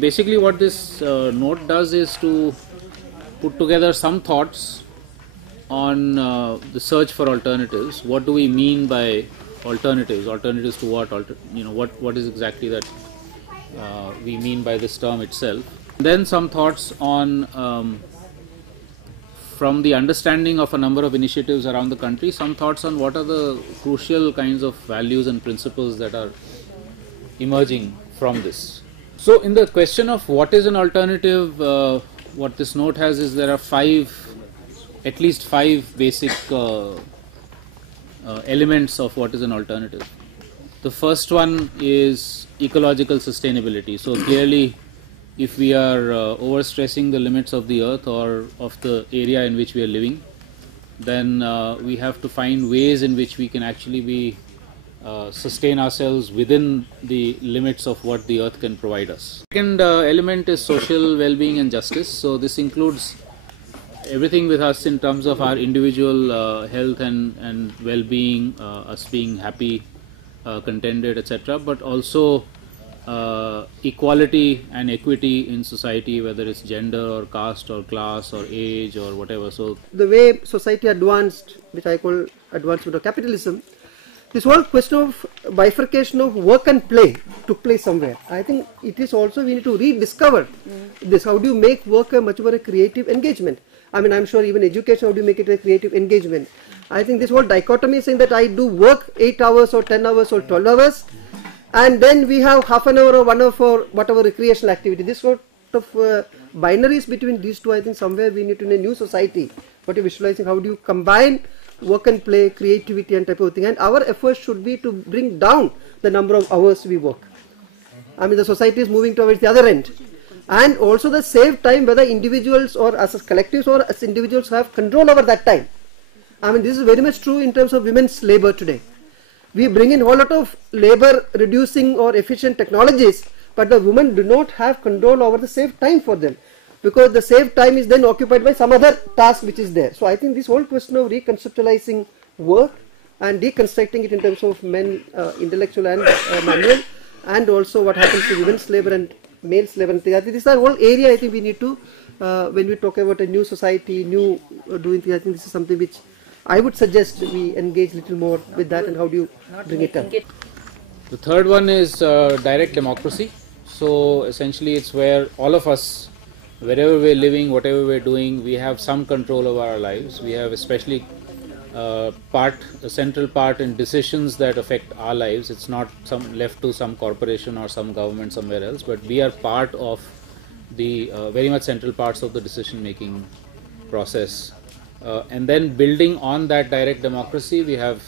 Basically what this note does is to put together some thoughts on the search for alternatives. What do we mean by alternatives? Alternatives to what? What is exactly that we mean by this term itself? Then some thoughts on, from the understanding of a number of initiatives around the country, some thoughts on what are the crucial kinds of values and principles that are emerging from this. So in the question of what is an alternative, what this note has is there are at least five basic elements of what is an alternative. The first one is ecological sustainability. So clearly, if we are overstressing the limits of the earth or of the area in which we are living, then we have to find ways in which we can actually sustain ourselves within the limits of what the earth can provide us. Second element is social well-being and justice. So this includes everything with us in terms of our individual health and well-being, us being happy, contented, etc., but also equality and equity in society, whether it's gender or caste or class or age or whatever. So the way society advanced, which I call advancement of capitalism, this whole question of bifurcation of work and play took place somewhere. I think it is also we need to rediscover this. How do you make work a much more a creative engagement? I mean, I'm sure even education, how do you make it a creative engagement? I think this whole dichotomy saying that I do work 8 hours or 10 hours or 12 hours and then we have half an hour or 1 hour for whatever recreational activity. This sort of binaries between these two, I think somewhere we need to in a new society. What you're visualizing, how do you combine work and play, creativity and type of thing, and our efforts should be to bring down the number of hours we work. I mean, the society is moving towards the other end, and also the save time, whether individuals or as collectives or as individuals have control over that time. I mean, this is very much true in terms of women's labor today. We bring in a whole lot of labor reducing or efficient technologies, but the women do not have control over the save time for them, because the saved time is then occupied by some other task which is there. So I think this whole question of reconceptualizing work and deconstructing it in terms of men, intellectual and manual, and also what happens to women's labor and male's labor, and I think this is a whole area I think we need to, when we talk about a new society, new doing things, I think this is something which I would suggest we engage a little more with that, and how do you bring it up. The third one is direct democracy. So essentially it's where all of us, wherever we're living, whatever we're doing, we have some control over our lives. We have especially a central part in decisions that affect our lives. It's not left to some corporation or some government somewhere else, but we are part of the very much central parts of the decision making process. And then building on that direct democracy, we have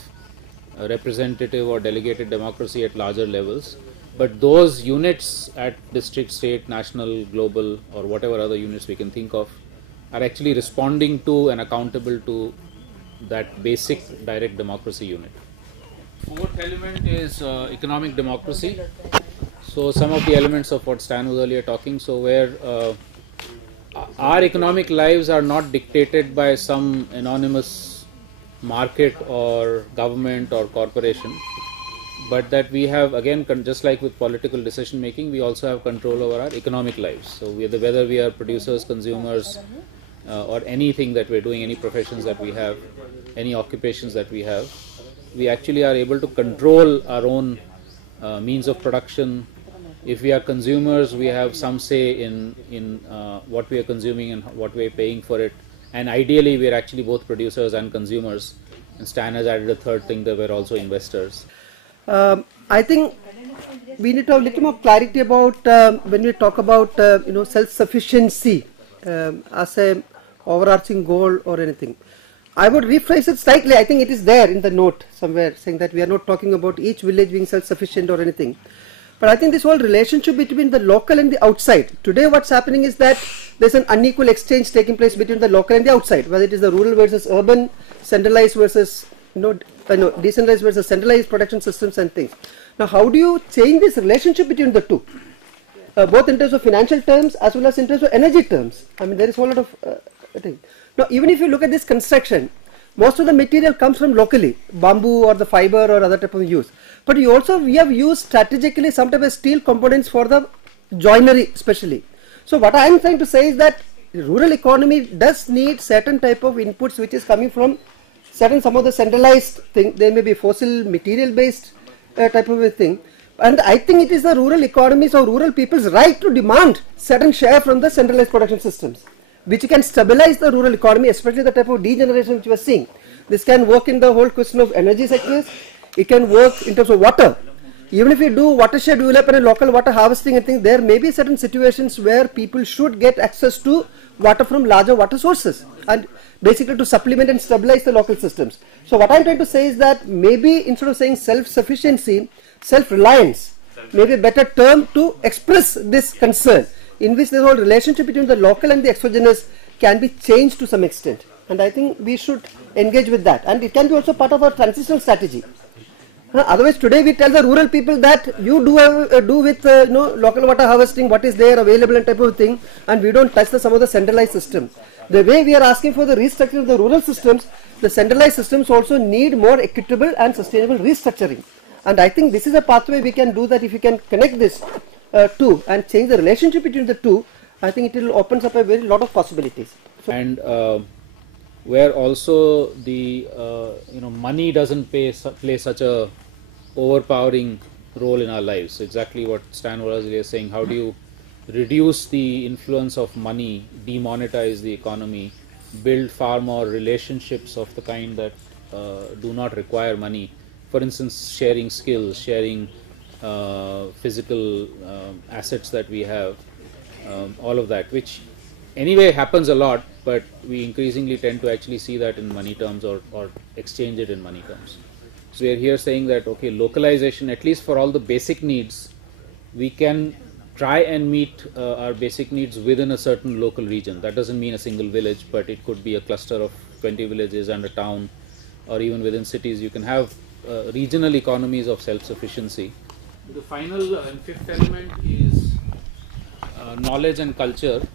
representative or delegated democracy at larger levels. But those units at district, state, national, global, or whatever other units we can think of are actually responding to and accountable to that basic direct democracy unit. Fourth element is economic democracy. So some of the elements of what Stan was earlier talking, so where our economic lives are not dictated by some anonymous market or government or corporation, but that we have, again, just like with political decision making, we also have control over our economic lives. So whether we are producers, consumers, or anything that we're doing, any professions that we have, any occupations that we have, we actually are able to control our own means of production. If we are consumers, we have some say in what we are consuming and what we are paying for it. And ideally, we are actually both producers and consumers. And Stan has added a third thing, that we're also investors. I think we need to have a little more clarity about when we talk about self-sufficiency as a overarching goal or anything. I would rephrase it slightly. I think it is there in the note somewhere, saying that we are not talking about each village being self-sufficient or anything. But I think this whole relationship between the local and the outside. Today what's happening is that there's an unequal exchange taking place between the local and the outside, whether it is the rural versus urban, centralized versus decentralized versus centralized production systems and things. Now, how do you change this relationship between the two, both in terms of financial terms as well as in terms of energy terms? I mean, there is a whole lot of thing. Now, even if you look at this construction, most of the material comes from locally, bamboo or the fiber or other type of use. But we have used strategically some type of steel components for the joinery especially. So what I am trying to say is that rural economy does need certain type of inputs which is coming from some of the centralized thing. They may be fossil material based type of a thing, and I think it is the rural economies or rural people's right to demand certain share from the centralized production systems, which can stabilize the rural economy, especially the type of degeneration which we are seeing. This can work in the whole question of energy sectors. It can work in terms of water. Even if we do watershed development and local water harvesting and things, there may be certain situations where people should get access to water from larger water sources, and basically to supplement and stabilize the local systems. So what I am trying to say is that maybe instead of saying self-sufficiency, self-reliance may be a better term to express this concern, in which the whole relationship between the local and the exogenous can be changed to some extent. And I think we should engage with that, and it can be also part of our transitional strategy. Otherwise, today we tell the rural people that you do with local water harvesting, what is there available and type of thing, and we don't touch some of the centralized system. The way we are asking for the restructuring of the rural systems, the centralized systems also need more equitable and sustainable restructuring. And I think this is a pathway we can do that. If we can connect this two and change the relationship between the two, I think it will opens up a very lot of possibilities. So, and where also the money doesn't play such a overpowering role in our lives. Exactly what Stan was earlier saying. How do you reduce the influence of money, demonetize the economy, build far more relationships of the kind that do not require money? For instance, sharing skills, sharing physical assets that we have, all of that, which anyway happens a lot, but we increasingly tend to actually see that in money terms or exchange it in money terms. So we are here saying that, okay, localization, at least for all the basic needs, we can try and meet our basic needs within a certain local region. That doesn't mean a single village, but it could be a cluster of 20 villages and a town, or even within cities. You can have regional economies of self-sufficiency. The final and fifth element is knowledge and culture.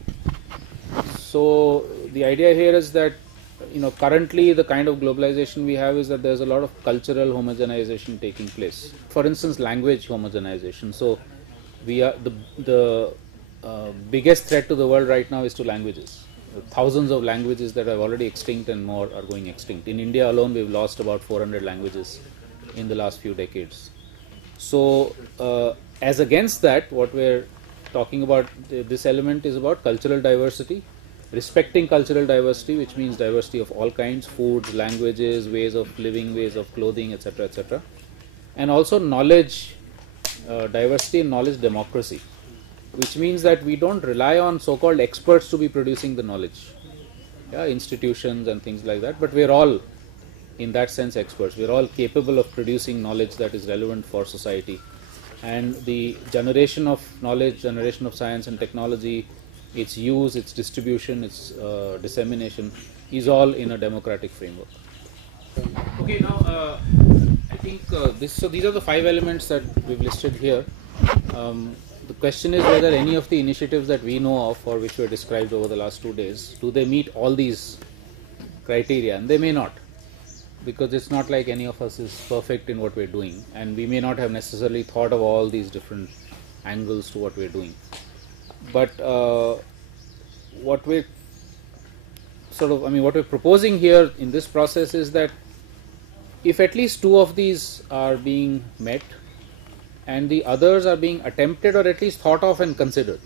So the idea here is that currently the kind of globalization we have is that there's a lot of cultural homogenization taking place. For instance, language homogenization. So we are the biggest threat to the world right now is to languages. Thousands of languages that are already extinct and more are going extinct. In India alone, we've lost about 400 languages in the last few decades. So as against that, what we're talking about, this element is about cultural diversity, respecting cultural diversity, which means diversity of all kinds, foods, languages, ways of living, ways of clothing, etc., etc. And also knowledge diversity and knowledge democracy, which means that we don't rely on so-called experts to be producing the knowledge, institutions and things like that, but we're all in that sense experts. We're all capable of producing knowledge that is relevant for society, and the generation of knowledge, generation of science and technology, its use, its distribution, its dissemination is all in a democratic framework. Okay, now I think so these are the 5 elements that we've listed here. The question is whether any of the initiatives that we know of or which were described over the last 2 days, do they meet all these criteria? And they may not, because it's not like any of us is perfect in what we're doing, and we may not have necessarily thought of all these different angles to what we're doing. But what we're proposing here in this process is that if at least 2 of these are being met and the others are being attempted or at least thought of and considered,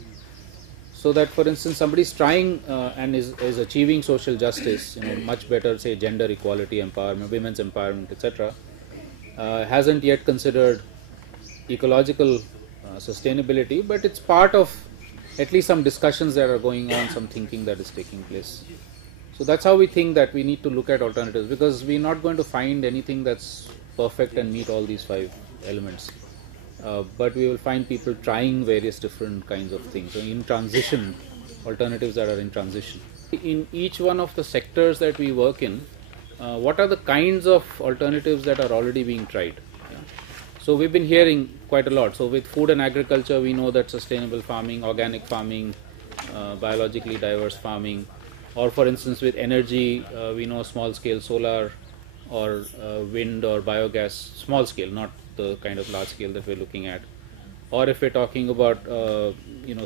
so that for instance somebody is trying and is achieving social justice, much better, say gender equality, empowerment, women's empowerment, etc., hasn't yet considered ecological sustainability, but it's part of at least some discussions that are going on, some thinking that is taking place. So that's how we think that we need to look at alternatives, because we're not going to find anything that's perfect and meet all these 5 elements. But we will find people trying various different kinds of things. So in transition, alternatives that are in transition. In each one of the sectors that we work in, what are the kinds of alternatives that are already being tried? So we've been hearing quite a lot. So with food and agriculture, we know that sustainable farming, organic farming, biologically diverse farming, or for instance with energy, we know small scale solar or wind or biogas, small scale, not the kind of large scale that we're looking at. or if we're talking about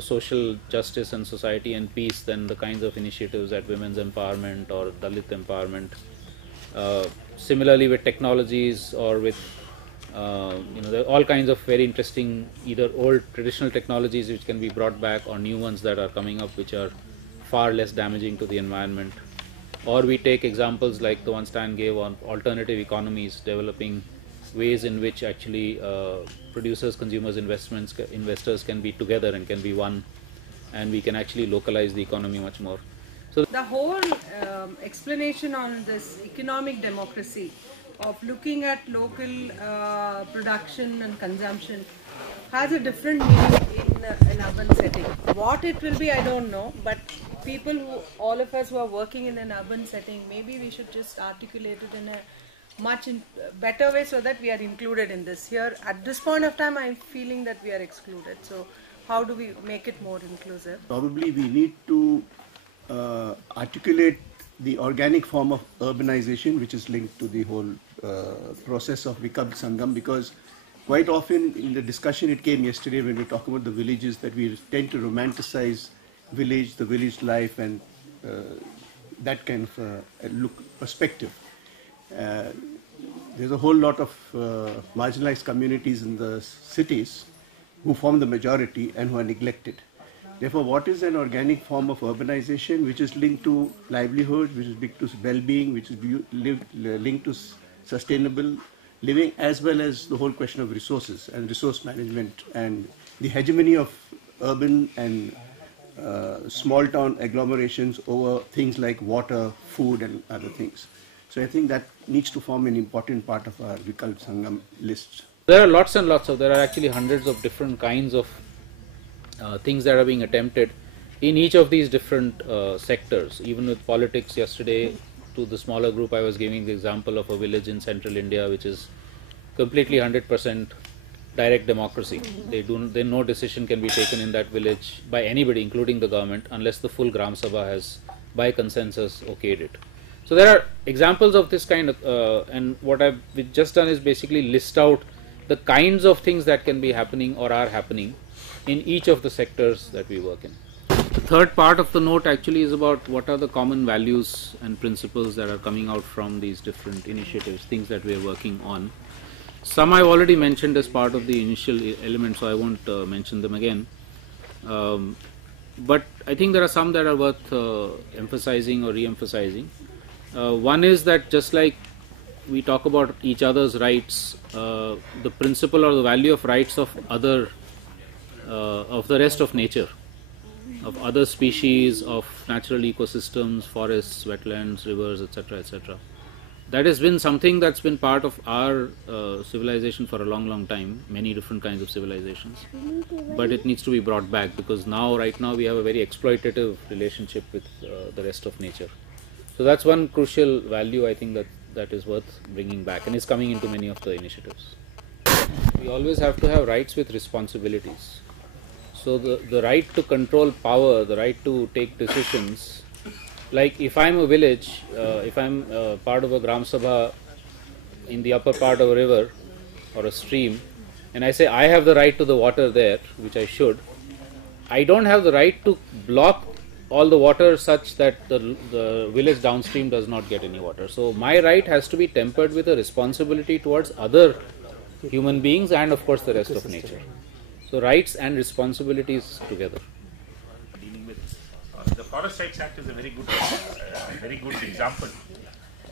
social justice and society and peace, then the kinds of initiatives at women's empowerment or Dalit empowerment. Similarly with technologies or with there are all kinds of very interesting either old traditional technologies which can be brought back or new ones that are coming up which are far less damaging to the environment. Or we take examples like the one Stan gave on alternative economies, developing ways in which actually producers, consumers, investors can be together and can be one, and we can actually localize the economy much more. So the whole explanation on this economic democracy of looking at local production and consumption has a different meaning in an urban setting. What it will be, I don't know, but all of us who are working in an urban setting, maybe we should just articulate it in a much better way so that we are included in this. Here, at this point of time, I'm feeling that we are excluded. So, how do we make it more inclusive? Probably we need to articulate the organic form of urbanization, which is linked to the whole process of Vikab Sangam, because quite often in the discussion it came yesterday when we talk about the villages that we tend to romanticize the village life and that kind of perspective. There's a whole lot of marginalized communities in the cities who form the majority and who are neglected. Therefore, what is an organic form of urbanization which is linked to livelihood, which is linked to well-being, which is linked to sustainable living, as well as the whole question of resources and resource management and the hegemony of urban and small town agglomerations over things like water, food and other things. So I think that needs to form an important part of our Vikalp Sangam list. There are lots and lots of, there are actually hundreds of different kinds of things that are being attempted in each of these different sectors. Even with politics, yesterday to the smaller group I was giving the example of a village in central India which is completely 100% direct democracy. No decision can be taken in that village by anybody, including the government, unless the full Gram Sabha has by consensus okayed it. So there are examples of this kind of, and what I've just done is basically list out the kinds of things that can be happening or are happening in each of the sectors that we work in. The third part of the note actually is about what are the common values and principles that are coming out from these different initiatives, things that we are working on. Some I've already mentioned as part of the initial elements, so I won't mention them again. But I think there are some that are worth emphasizing or re-emphasizing. One is that just like we talk about each other's rights, the principle or the value of rights of the rest of nature, of other species, of natural ecosystems, forests, wetlands, rivers, etc., etc. That has been something that's been part of our civilization for a long time, many different kinds of civilizations. But it needs to be brought back because right now we have a very exploitative relationship with the rest of nature. So that's one crucial value I think that is worth bringing back and is coming into many of the initiatives. We always have to have rights with responsibilities. So the right to control power, the right to take decisions, like if I'm a village, if I'm part of a Gram Sabha in the upper part of a river or a stream, and I say I have the right to the water there, which I should, I don't have the right to block all the water such that the village downstream does not get any water. So my right has to be tempered with a responsibility towards other human beings and of course the rest of nature. So rights and responsibilities together. Dealing with the Forest Rights Act is a very good example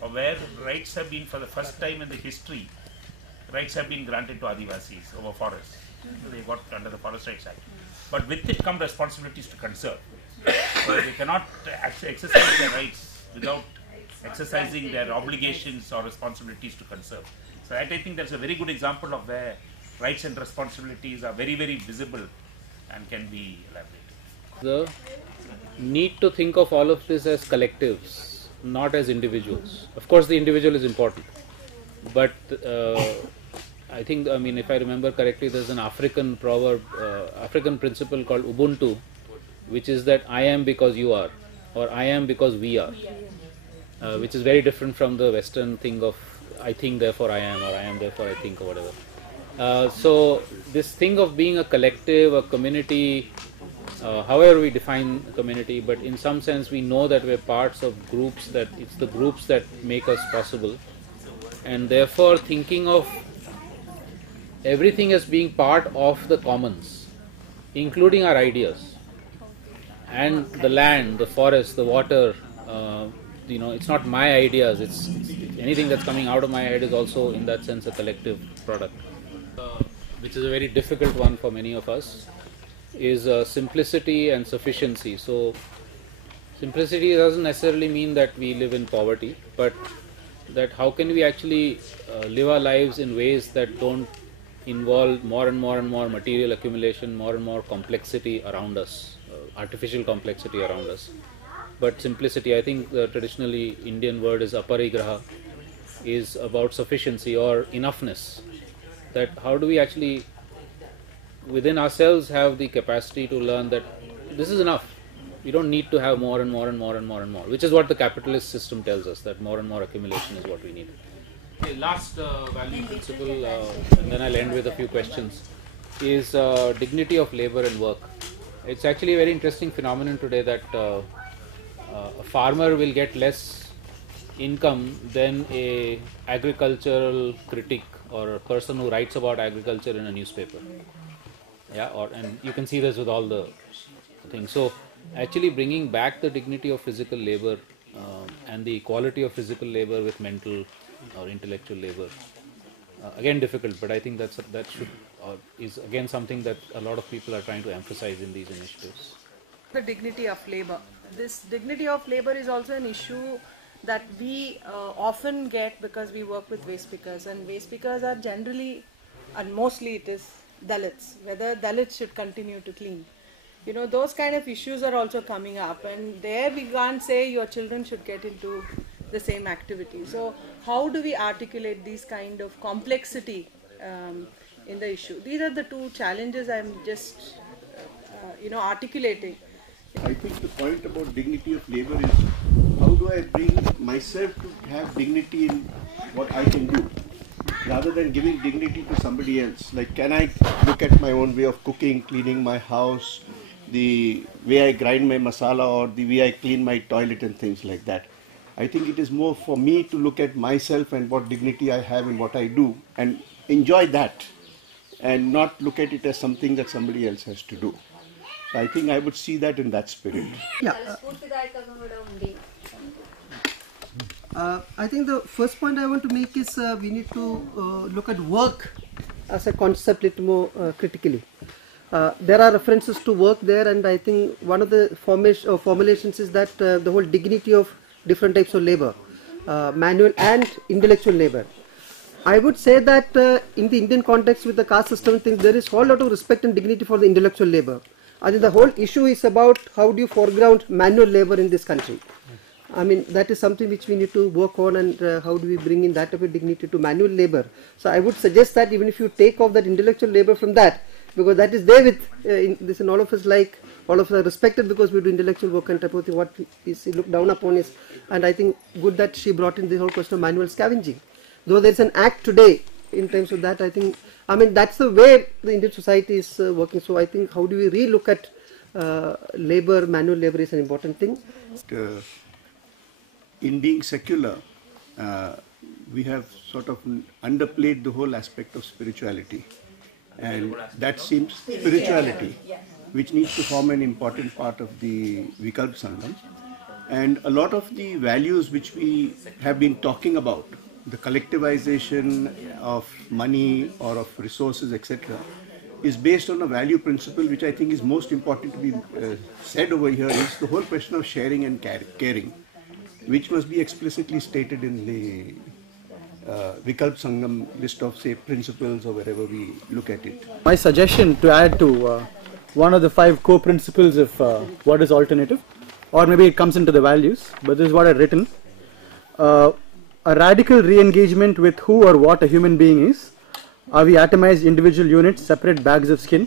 of where rights have been, for the first time in the history, rights have been granted to Adivasis over forests. They got under the Forest Rights Act. But with it come responsibilities to conserve. So they cannot actually exercise their rights without exercising their obligations or responsibilities to conserve. So I think that's a very good example of where rights and responsibilities are very visible and can be elaborated. The need to think of all of this as collectives, not as individuals. Of course the individual is important, but I think, if I remember correctly, there's an African proverb, African principle called Ubuntu, which is that I am because you are, or I am because we are, which is very different from the Western thing of I think therefore I am, or I am therefore I think, or whatever. So this thing of being a collective, a community, however we define community, but in some sense we know that we're parts of groups, that it's the groups that make us possible, and therefore thinking of everything as being part of the commons, including our ideas, and the land, the forest, the water, it's not my ideas, it's anything that's coming out of my head is also in that sense a collective product, which is a very difficult one for many of us, is simplicity and sufficiency. So simplicity doesn't necessarily mean that we live in poverty, but that how can we actually live our lives in ways that don't involve more and more and more material accumulation, more and more complexity around us, artificial complexity around us. But simplicity, I think the traditionally Indian word is aparigraha, is about sufficiency or enoughness. That how do we actually within ourselves have the capacity to learn that this is enough. We don't need to have more and more and more and more and more, which is what the capitalist system tells us, that more and more accumulation is what we need. Okay, last value principle, and then I'll end with a few questions, is dignity of labor and work. It's actually a very interesting phenomenon today that a farmer will get less income than a agricultural critic or a person who writes about agriculture in a newspaper. Yeah, and you can see this with all the things. So actually bringing back the dignity of physical labor and the equality of physical labor with mental or intellectual labor, again difficult, but I think that should is again something that a lot of people are trying to emphasize in these initiatives. The dignity of labor. This dignity of labor is also an issue that we often get because we work with waste pickers, and waste pickers are generally, and mostly it is Dalits, whether Dalits should continue to clean. Those kind of issues are also coming up, and there we can't say your children should get into the same activity. So how do we articulate these kind of complexity in the issue? These are the two challenges I'm just articulating. I think the point about dignity of labor is how do I bring myself to have dignity in what I can do, rather than giving dignity to somebody else. Like, can I look at my own way of cooking, cleaning my house, the way I grind my masala, or the way I clean my toilet and things like that. I think it is more for me to look at myself and what dignity I have in what I do and enjoy that, and not look at it as something that somebody else has to do. So I think I would see that in that spirit. Yeah. I think the first point I want to make is we need to look at work as a concept a little more critically. There are references to work there, and I think one of the formulations is that the whole dignity of different types of labor, manual and intellectual labor. I would say that in the Indian context with the caste system things, there is a whole lot of respect and dignity for the intellectual labor. I think the whole issue is about how do you foreground manual labor in this country. I mean, that is something which we need to work on, and how do we bring in that type of dignity to manual labor. So I would suggest that even if you take off that intellectual labor from that, because that is there with this, and all of us are respected because we do intellectual work and type of thing. What is looked down upon is, and I think good that she brought in the whole question of manual scavenging. Though there is an act today in terms of that, I think, that's the way the Indian society is working. So I think how do we re-look at labor, manual labor is an important thing. In being secular, we have sort of underplayed the whole aspect of spirituality, and that seems spirituality, which needs to form an important part of the Vikalp Sangam. And a lot of the values which we have been talking about, the collectivization of money or of resources, etc., is based on a value principle which I think is most important to be said over here, is the whole question of sharing and caring, which must be explicitly stated in the Vikalp Sangam list of, say, principles or wherever we look at it. My suggestion to add to one of the 5 core principles of what is alternative, or maybe it comes into the values, but this is what I've written. A radical re-engagement with who or what a human being is. Are we atomized individual units, separate bags of skin,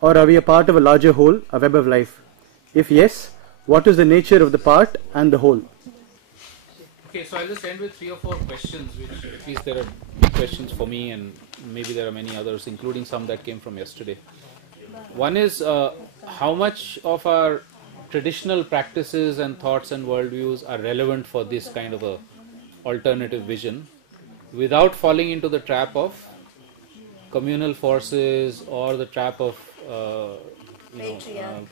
or are we a part of a larger whole, a web of life? If yes, what is the nature of the part and the whole? Okay, so I'll just end with 3 or 4 questions, which at least there are questions for me, and maybe there are many others, including some that came from yesterday. One is how much of our traditional practices and thoughts and worldviews are relevant for this kind of a alternative vision, without falling into the trap of communal forces or the trap of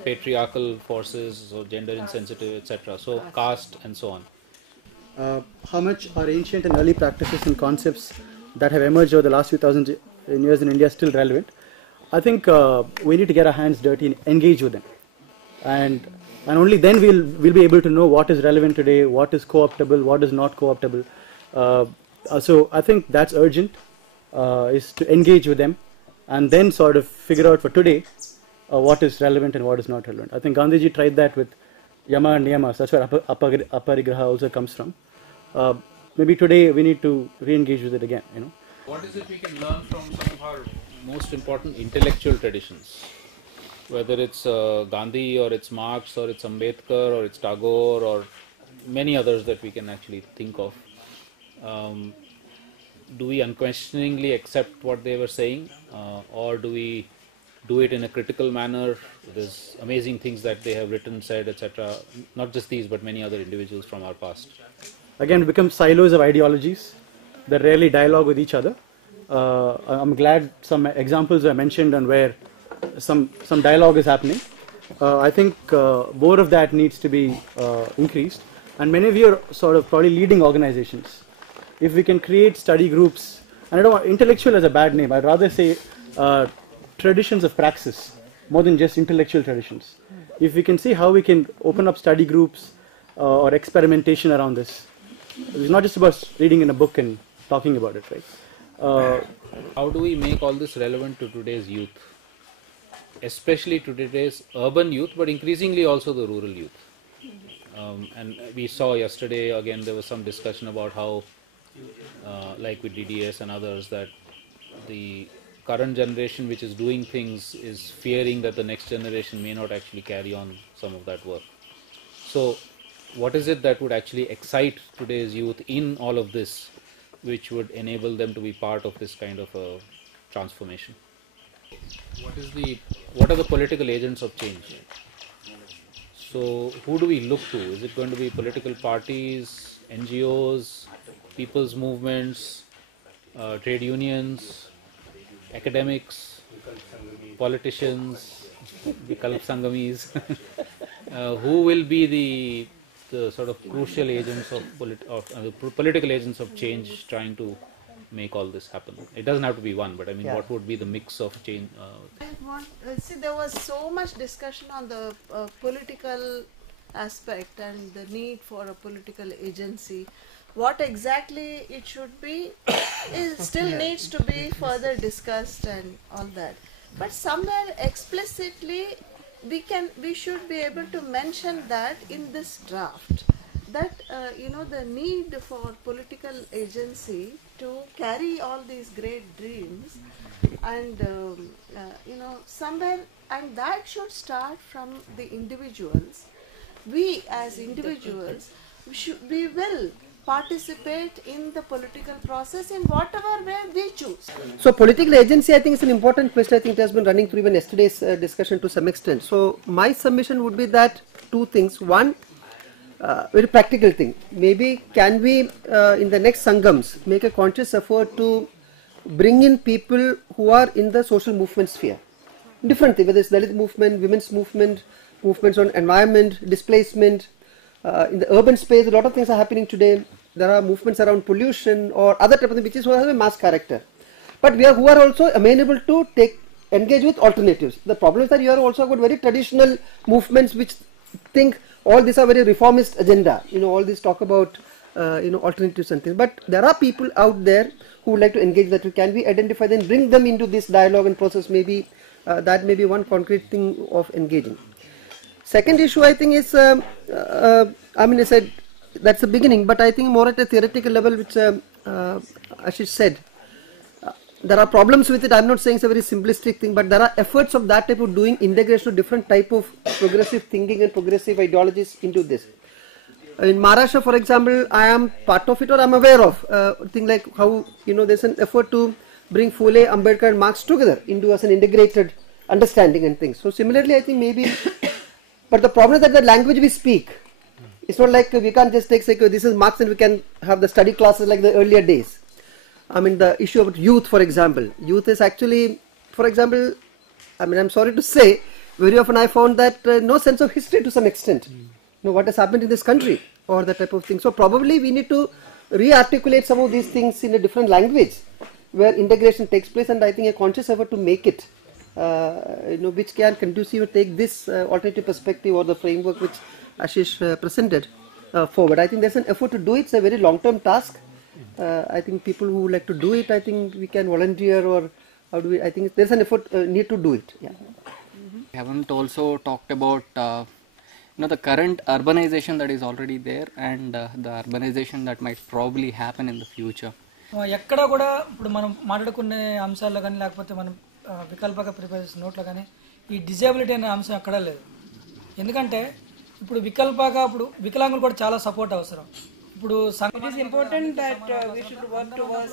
patriarchal forces, or gender insensitive, etc. So caste and so on. How much are ancient and early practices and concepts that have emerged over the last few thousand years in India still relevant? I think we need to get our hands dirty and engage with them, and only then we'll be able to know what is relevant today, what is co-optable, what is not co-optable. So I think that's urgent, is to engage with them, and then sort of figure out for today what is relevant and what is not relevant. I think Gandhiji tried that with Yama and Niyamas. That's where Aparigraha also comes from. Maybe today we need to re-engage with it again. What is it we can learn from some of our most important intellectual traditions? Whether it's Gandhi, or it's Marx, or it's Ambedkar, or it's Tagore, or many others that we can actually think of. Do we unquestioningly accept what they were saying, or do we do it in a critical manner? There's amazing things that they have written, said, etc. Not just these, but many other individuals from our past. Again, it becomes silos of ideologies that rarely dialogue with each other. I'm glad some examples were mentioned on where some dialogue is happening. I think more of that needs to be increased. And many of you are sort of probably leading organizations. If we can create study groups, and I don't want intellectual as a bad name, I'd rather say traditions of praxis more than just intellectual traditions. If we can see how we can open up study groups or experimentation around this, it's not just about reading in a book and talking about it, right? How do we make all this relevant to today's youth, especially to today's urban youth, but increasingly also the rural youth? And we saw yesterday, again, there was some discussion about how, like with DDS and others, that the current generation which is doing things is fearing that the next generation may not actually carry on some of that work. So what is it that would actually excite today's youth in all of this, which would enable them to be part of this kind of a transformation? What are the political agents of change? So who do we look to? Is it going to be political parties, NGOs, people's movements, trade unions, academics, politicians, Vikalp Sangamis? Who will be the sort of crucial agents of political agents of change trying to make all this happen? It doesn't have to be one, but I mean, what would be the mix of change? See, there was so much discussion on the political aspect and the need for a political agency. What exactly it should be still needs to be further discussed and all that. But somewhere explicitly we should be able to mention that in this draft, that the need for political agency to carry all these great dreams, and somewhere, and that should start from the individuals. We as individuals, we will participate in the political process in whatever way we choose. So political agency, I think, is an important question. I think it has been running through even yesterday's discussion to some extent. So my submission would be that two things. One, very practical thing. Maybe can we in the next Sangams make a conscious effort to bring in people who are in the social movement sphere. Different things, whether it's Dalit movement, women's movement, movements on environment, displacement. In the urban space, a lot of things are happening today. There are movements around pollution or other type of things which is has a mass character. But who are also amenable to engage with alternatives. The problem is that you are also got very traditional movements which think all these are very reformist agenda. All this talk about alternatives and things. But there are people out there who would like to engage that. Can we identify them, bring them into this dialogue and process? Maybe that may be one concrete thing of engaging. Second issue, I think, is, I said that's the beginning, but I think more at a theoretical level, which Ashish said, there are problems with it. I'm not saying it's a very simplistic thing, but there are efforts of that type of doing integration of different type of progressive thinking and progressive ideologies into this. In Maharashtra, for example, I am part of it or I am aware of things like how there's an effort to bring Phule, Ambedkar and Marx together into as an integrated understanding and things. So similarly, I think maybe, but the problem is that the language we speak, it's not like we can't just take say this is Marx and we can have the study classes like the earlier days. I mean the issue about youth, for example, youth is actually, for example, I mean I'm sorry to say, very often I found that no sense of history to some extent. What has happened in this country or that type of thing. So probably we need to re-articulate some of these things in a different language where integration takes place, and I think a conscious effort to make it which can conducive take this alternative perspective or the framework which Ashish presented forward. I think there's an effort to do it. It's a very long-term task. I think people who would like to do it, I think we can volunteer, or how do we, I think there's an effort need to do it. Yeah. We haven't also talked about the current urbanization that is already there and the urbanization that might probably happen in the future. ఎక్కడ కూడా ఇప్పుడు మనం మాట్లాడుకునే అంశాల్లో కానీ లేకపోతే మనం వికల్పక prepare చేసిన నోట్లో కానీ ఈ డిజేబిలిటీ అనే అంశం ఎక్కడా లేదు. ఎందుకంటే ఇప్పుడు వికలాంగులు కూడా చాలా సపోర్ట్ అవసరం. It is important that we should work towards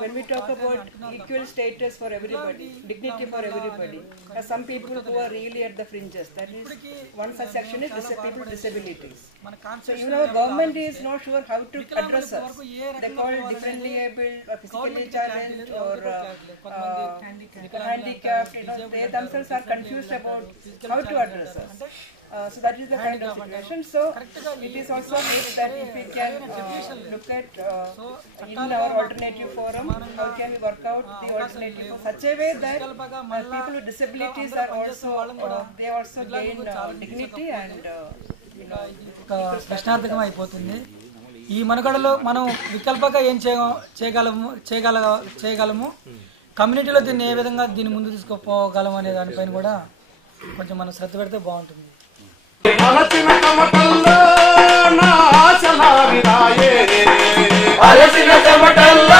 when we talk about equal status for everybody, dignity for everybody. Some people who are really at the fringes, that is one such section is people with disabilities. So even our government is not sure how to address us. They call differently abled or physically challenged or handicapped. They themselves are confused about how to address us. So that is the kind of situation. So it is also good that if we can look at in our alternative forum, how can we work out the alternative in such a way that people with disabilities are also they also gain dignity and ప్రశ్నార్థకం అయిపోతుంది. ఈ మనుగడలో మనం వికల్పంగా ఏం చేయగలము, కమ్యూనిటీలో దీన్ని ఏ విధంగా దీన్ని ముందు తీసుకుపోగలం అనే దానిపైన కూడా కొంచెం మనం శ్రద్ధ పెడితే బాగుంటుంది. అలసిన చెమటల్లో